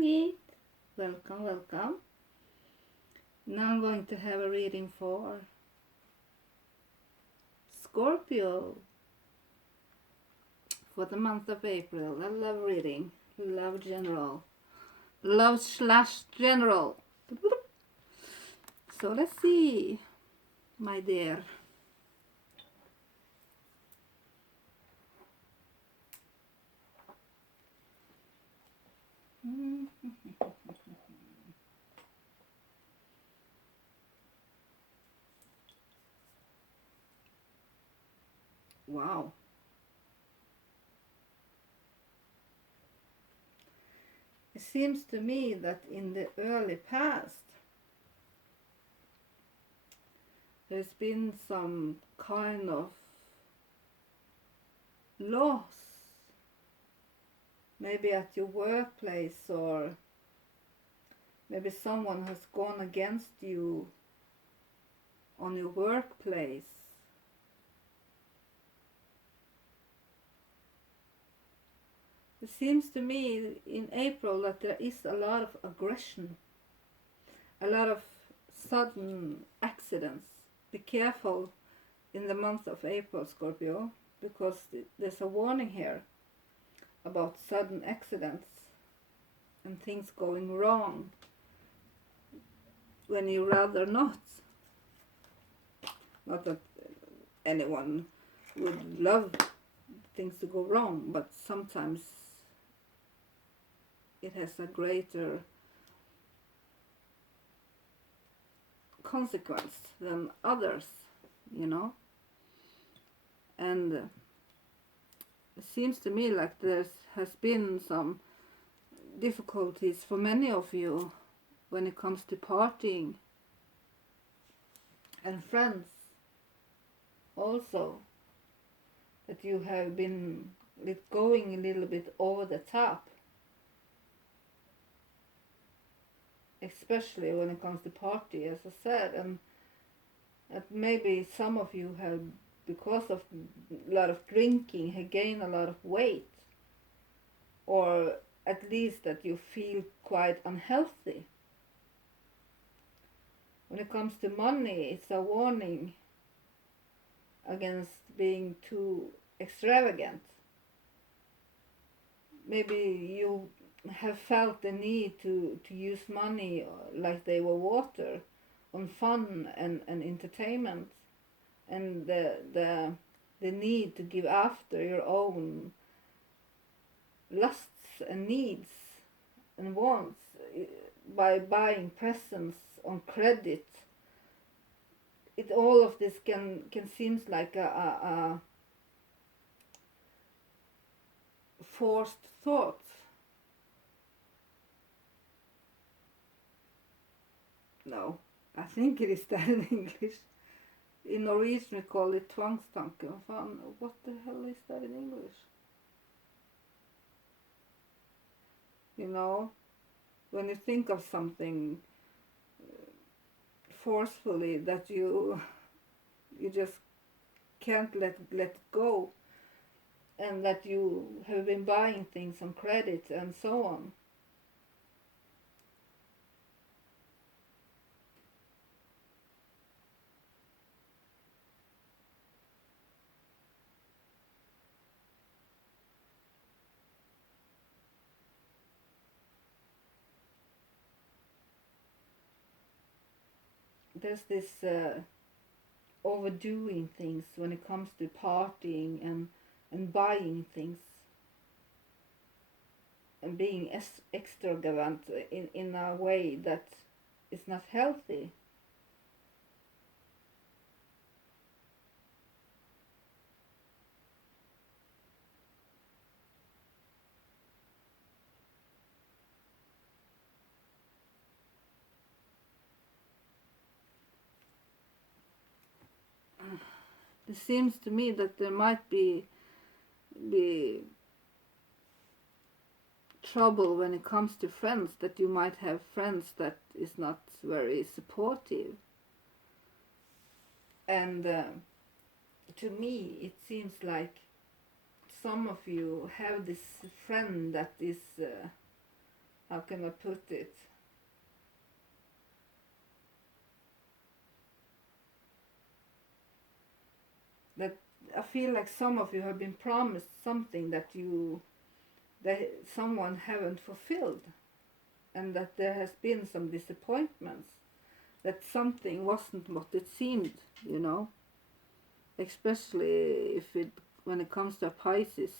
meet. Welcome, welcome. Now I'm going to have a reading for Scorpio for the month of April. A love reading. Love general. Love/general. So let's see, my dear. Wow. It seems to me that in the early past there's been some kind of loss, maybe at your workplace, or maybe someone has gone against you on your workplace. It seems to me in April that there is a lot of aggression, a lot of sudden accidents. Be careful in the month of April, Scorpio, because there's a warning here about sudden accidents and things going wrong when you rather not. Not that anyone would love things to go wrong, but sometimes it has a greater consequence than others, you know. And it seems to me like there has been some difficulties for many of you when it comes to partying and friends also, that you have been going a little bit over the top, especially when it comes to party, as I said, and that maybe some of you have, because of a lot of drinking, have gained a lot of weight, or at least that you feel quite unhealthy. When it comes to money, it's a warning against being too extravagant. Maybe you have felt the need to use money like they were water on fun and entertainment, and the need to give after your own lusts and needs and wants by buying presents on credit. It all of this can seems like a forced thought. No, I think it is that in English. In Norwegian we call it tvangstanke. What the hell is that in English? You know, when you think of something forcefully that you just can't let it go, and that you have been buying things on credit and so on. There's this overdoing things when it comes to partying and buying things and being extravagant in a way that is not healthy. It seems to me that there might be trouble when it comes to friends, that you might have friends that is not very supportive. And to me it seems like some of you have this friend that is how can I put it? That I feel like some of you have been promised something that someone haven't fulfilled, and that there has been some disappointments, that something wasn't what it seemed, especially when it comes to a Pisces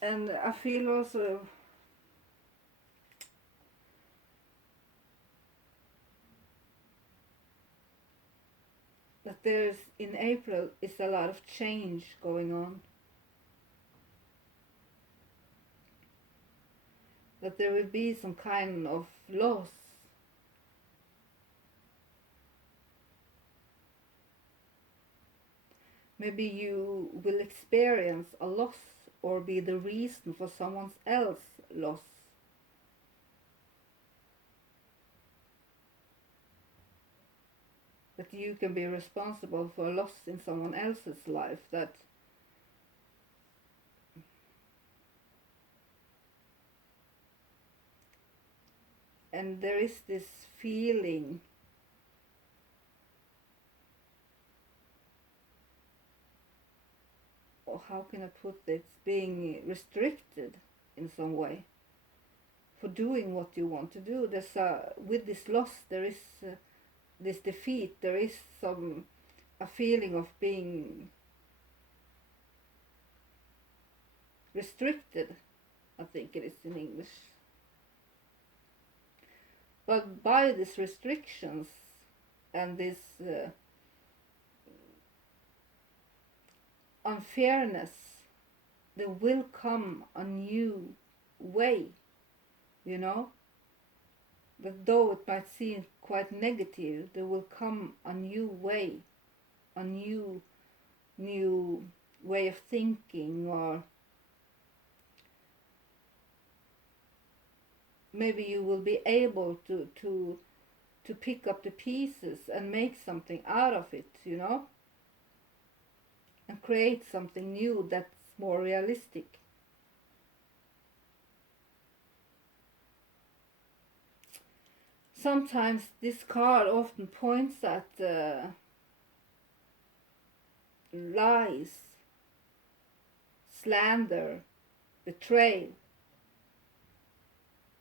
and I feel also that there's in April is a lot of change going on. That there will be some kind of loss. Maybe you will experience a loss or be the reason for someone else's loss. That you can be responsible for a loss in someone else's life. And there is this feeling or how can I put it, being restricted in some way for doing what you want to do. With this loss there is this defeat, there is a feeling of being restricted, I think it is in English. But by these restrictions and this unfairness, there will come a new way, But though it might seem quite negative, there will come a new way, a new way of thinking, or maybe you will be able to pick up the pieces and make something out of it, and create something new that's more realistic. Sometimes this card often points at lies, slander, betrayal,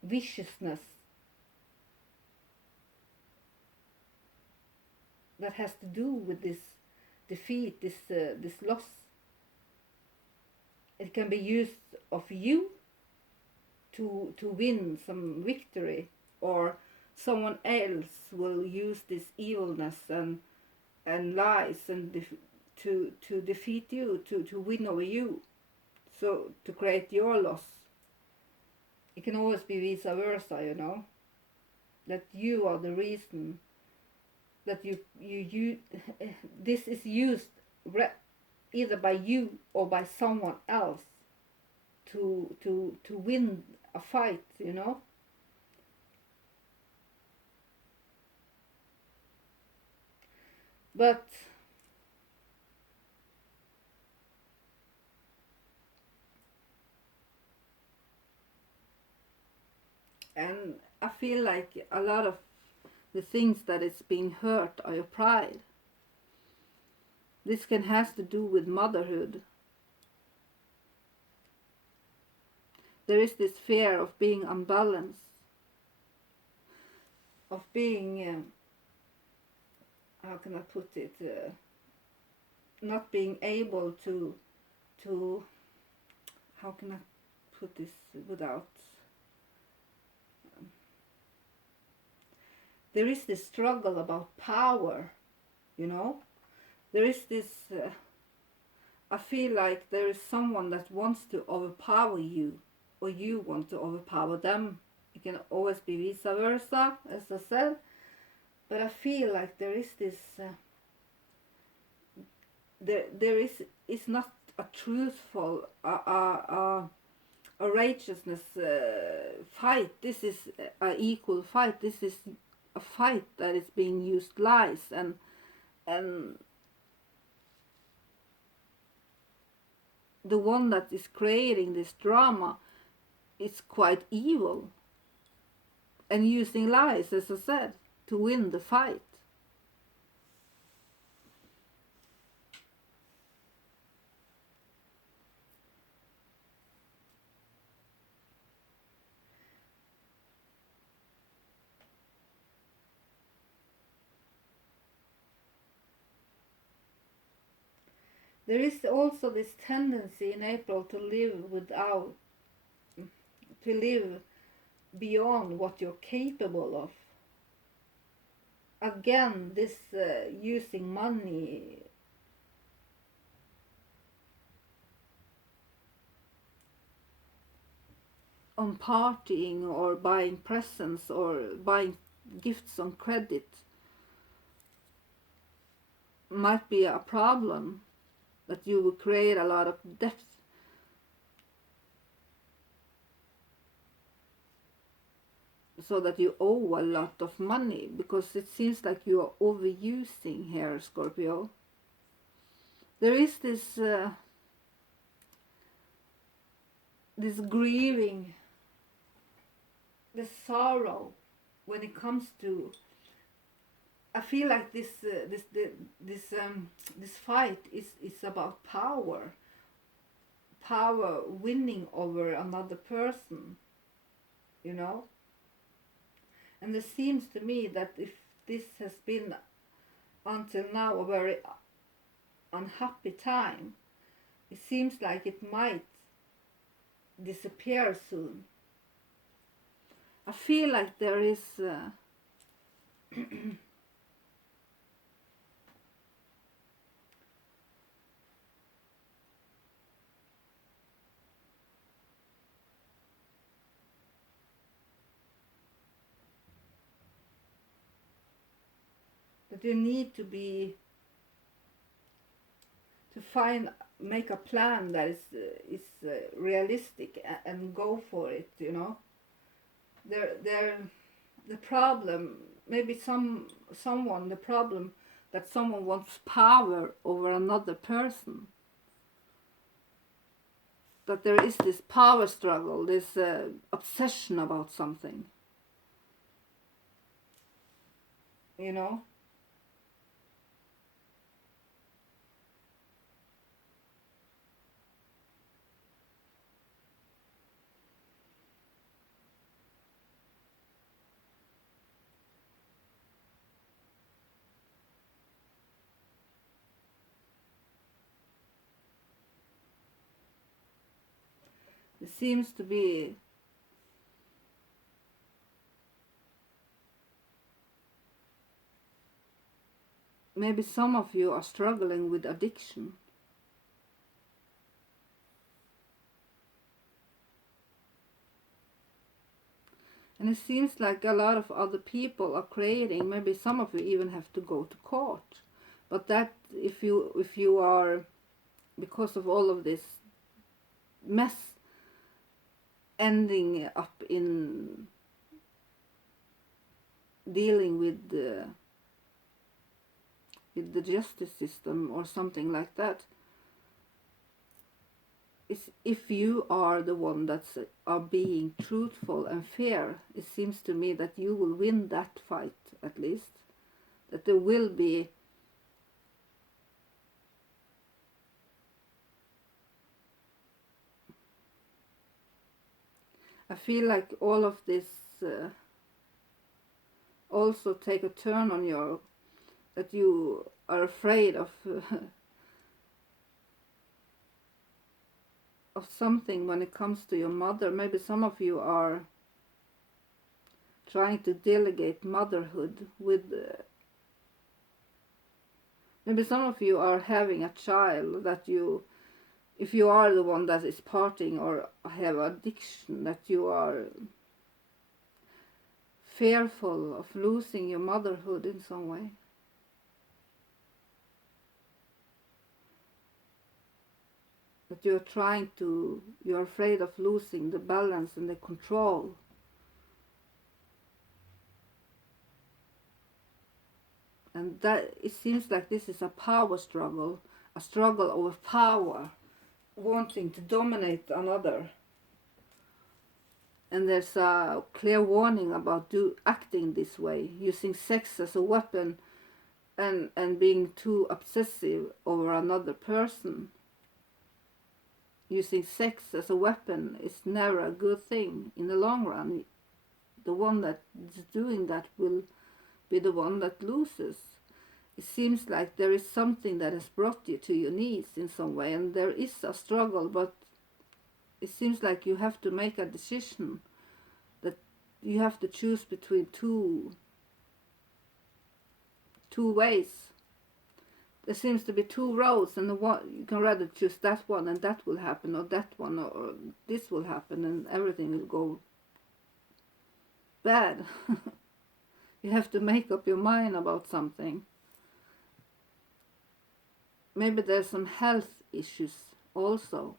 viciousness that has to do with this defeat, this loss. It can be used of you to win some victory, or someone else will use this evilness and lies and to defeat you, to win over you, so to create your loss. It can always be vice versa, that you are the reason, that you this is used either by you or by someone else to win a fight, But and I feel like a lot of the things that is being hurt are your pride. This has to do with motherhood. There is this fear of being unbalanced, of being how can I put it, not being able to how can I put this without, there is this struggle about power, there is this I feel like there is someone that wants to overpower you, or you want to overpower them. It can always be vice versa, as I said. But I feel like there is this, there is not a truthful, a righteousness fight. This is an equal fight. This is a fight that is being used lies and the one that is creating this drama is quite evil and using lies, as I said, to win the fight. There is also this tendency in April to live beyond what you're capable of. Again, this using money on partying or buying presents or buying gifts on credit might be a problem, that you will create a lot of debt. So that you owe a lot of money, because it seems like you are overusing here, Scorpio. There is this grieving, this sorrow when it comes to. I feel like this fight is about power winning over another person, you know. And it seems to me that if this has been until now a very unhappy time, it seems like it might disappear soon. I feel like there is that you need to make a plan that is realistic and go for it, you know. The problem, maybe someone, the problem that someone wants power over another person. That there is this power struggle, this obsession about something, you know. It seems to be maybe some of you are struggling with addiction. And it seems like a lot of other people are creating, maybe some of you even have to go to court. But that if you are, because of all of this mess, ending up in dealing with the justice system or something like that, is if you are the one that's are being truthful and fair, it seems to me that you will win that fight, at least. That there will be I feel like all of this also take a turn on your, that you are afraid of of something when it comes to your mother. Maybe some of you are trying to delegate motherhood with maybe some of you are having a child that you, if you are the one that is partying or have addiction, that you are fearful of losing your motherhood in some way. That you're afraid of losing the balance and the control. And that it seems like this is a power struggle, a struggle over power. wanting to dominate another. And there's a clear warning about acting this way, using sex as a weapon and being too obsessive over another person. Using sex as a weapon is never a good thing in the long run. The one that is doing that will be the one that loses. It seems like there is something that has brought you to your knees in some way, and there is a struggle, but it seems like you have to make a decision, that you have to choose between two ways. There seems to be two roads, and you can rather choose that one and that will happen, or that one, or this will happen, and everything will go bad. You have to make up your mind about something. Maybe there's some health issues also.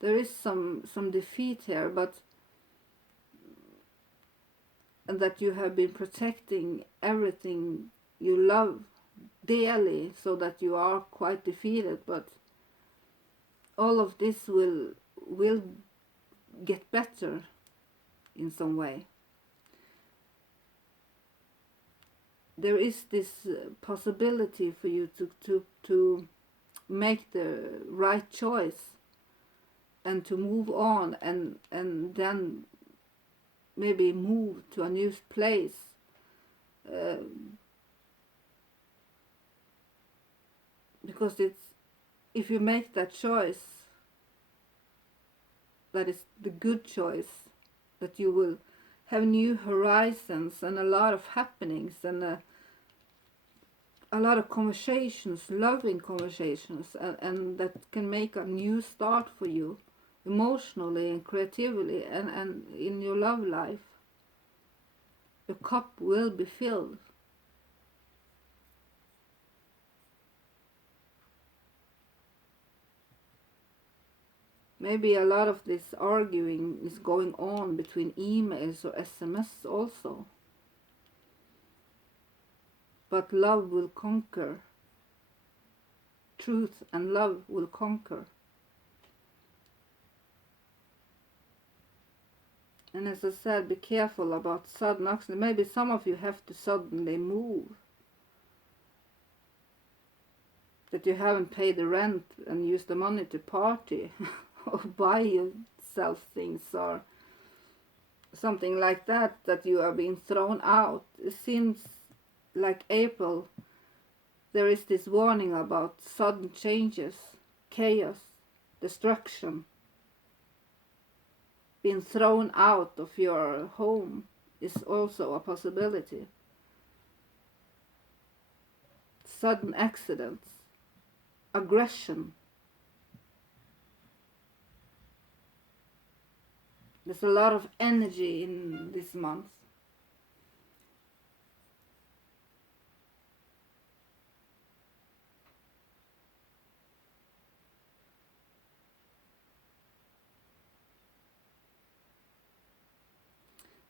There is some defeat here, but that you have been protecting everything you love dearly, so that you are quite defeated, but all of this will get better in some way. There is this possibility for you to make the right choice and to move on, and then maybe move to a new place. Because if you make that choice, that is the good choice, that you will have new horizons and a lot of happenings and a lot of conversations, loving conversations, and that can make a new start for you emotionally and creatively and in your love life. Your cup will be filled. Maybe a lot of this arguing is going on between emails or SMS also. But love will conquer. Truth and love will conquer. And as I said, be careful about sudden accident. Maybe some of you have to suddenly move. That you haven't paid the rent and used the money to party or buy yourself things or something like that, that you are being thrown out. It seems like April, there is this warning about sudden changes, chaos, destruction. Being thrown out of your home is also a possibility. Sudden accidents, aggression. There's a lot of energy in this month.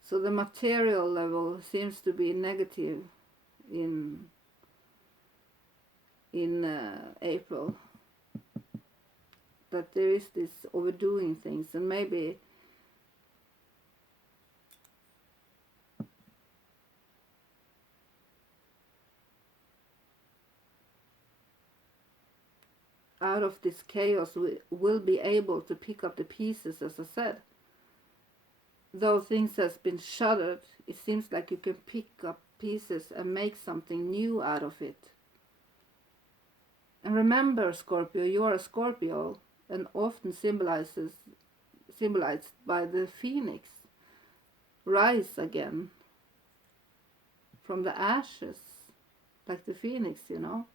So the material level seems to be negative in April. That there is this overdoing things, and maybe out of this chaos we will be able to pick up the pieces, as I said. Though things has been shuttered, it seems like you can pick up pieces and make something new out of it. And remember, Scorpio, you are a Scorpio, and often symbolized by the phoenix. Rise again from the ashes, like the phoenix, and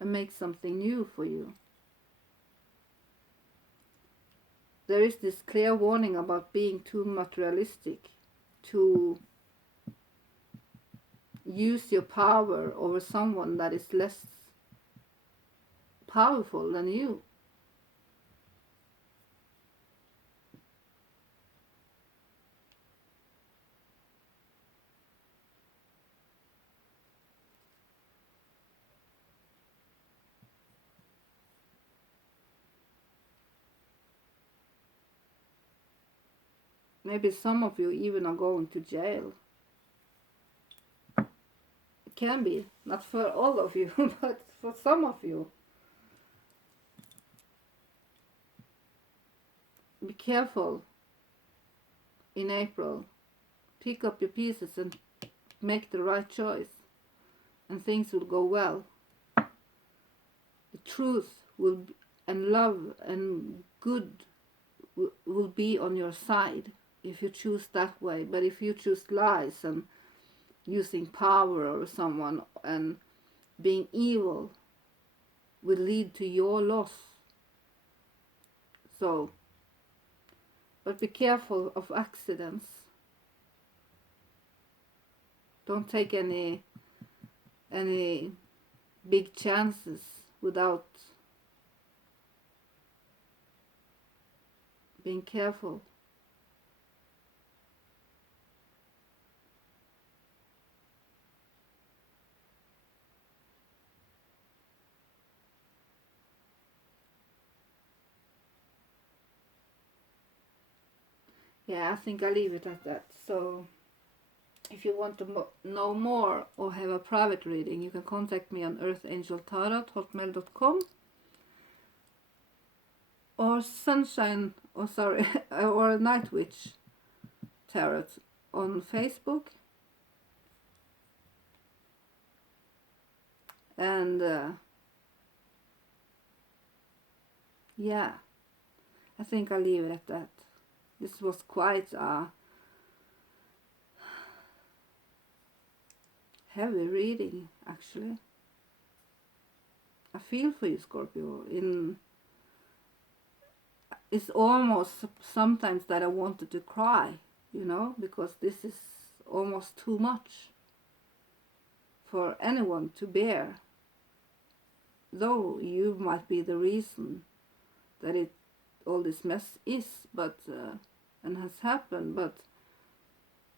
make something new for you. There is this clear warning about being too materialistic, to use your power over someone that is less powerful than you. Maybe some of you even are going to jail. It can be, not for all of you, but for some of you. Be careful in April. Pick up your pieces and make the right choice, and things will go well. The truth will be, and love and good will be on your side if you choose that way. But if you choose lies and using power over someone and being evil, will lead to your loss. So, but be careful of accidents. Don't take any big chances without being careful. Yeah, I think I'll leave it at that. So, if you want to know more or have a private reading, you can contact me on earthangeltarot@hotmail.com or or Nightwitch Tarot on Facebook. And yeah, I think I'll leave it at that. This was quite a heavy reading, actually. I feel for you, Scorpio. It's almost sometimes that I wanted to cry, because this is almost too much for anyone to bear. Though you might be the reason that all this mess is, but and has happened, but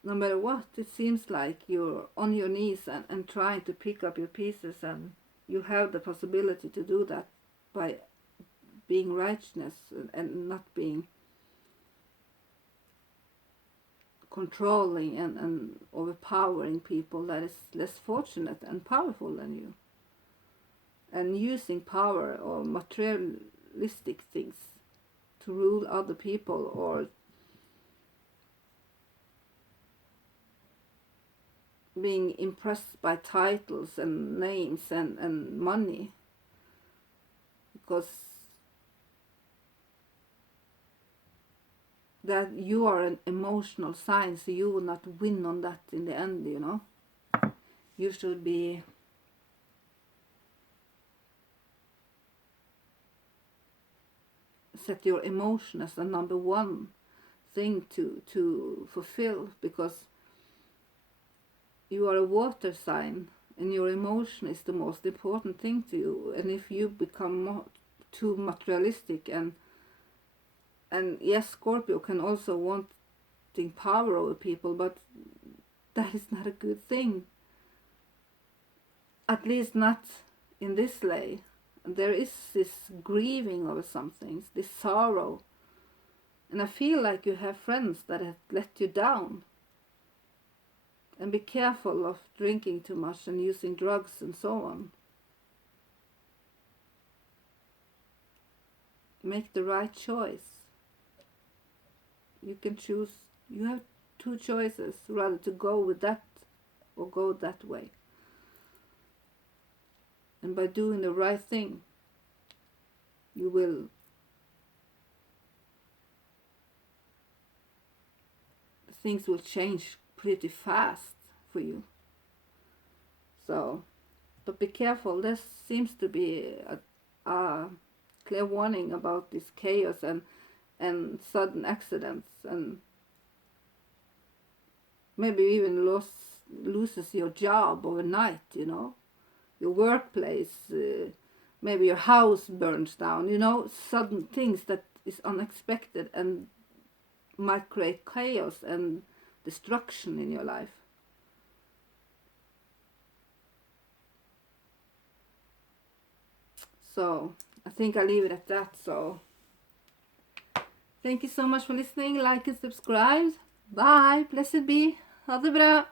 no matter what, it seems like you're on your knees and trying to pick up your pieces, and you have the possibility to do that by being righteous and not being controlling and overpowering people that is less fortunate and powerful than you, and using power or materialistic things to rule other people, or being impressed by titles and names and money, because that you are an emotional sign, so you will not win on that in the end, You should be set your emotion as the number one thing to fulfill, because you are a water sign and your emotion is the most important thing to you. And if you become too materialistic, and yes, Scorpio can also wanting power over people, but that is not a good thing, at least not in this lay. There is this grieving over some things, this sorrow, and I feel like you have friends that have let you down. And be careful of drinking too much and using drugs and so on. Make the right choice. You can choose. You have two choices, rather to go with that or go that way. And by doing the right thing, things will change pretty fast for you. So, but be careful. There seems to be a clear warning about this chaos and sudden accidents, and maybe even loses your job overnight, your workplace, maybe your house burns down, sudden things that is unexpected and might create chaos and destruction in your life. So I think I'll leave it at that. So Thank you so much for listening. Like and subscribe. Bye. Blessed be. Ha det bra.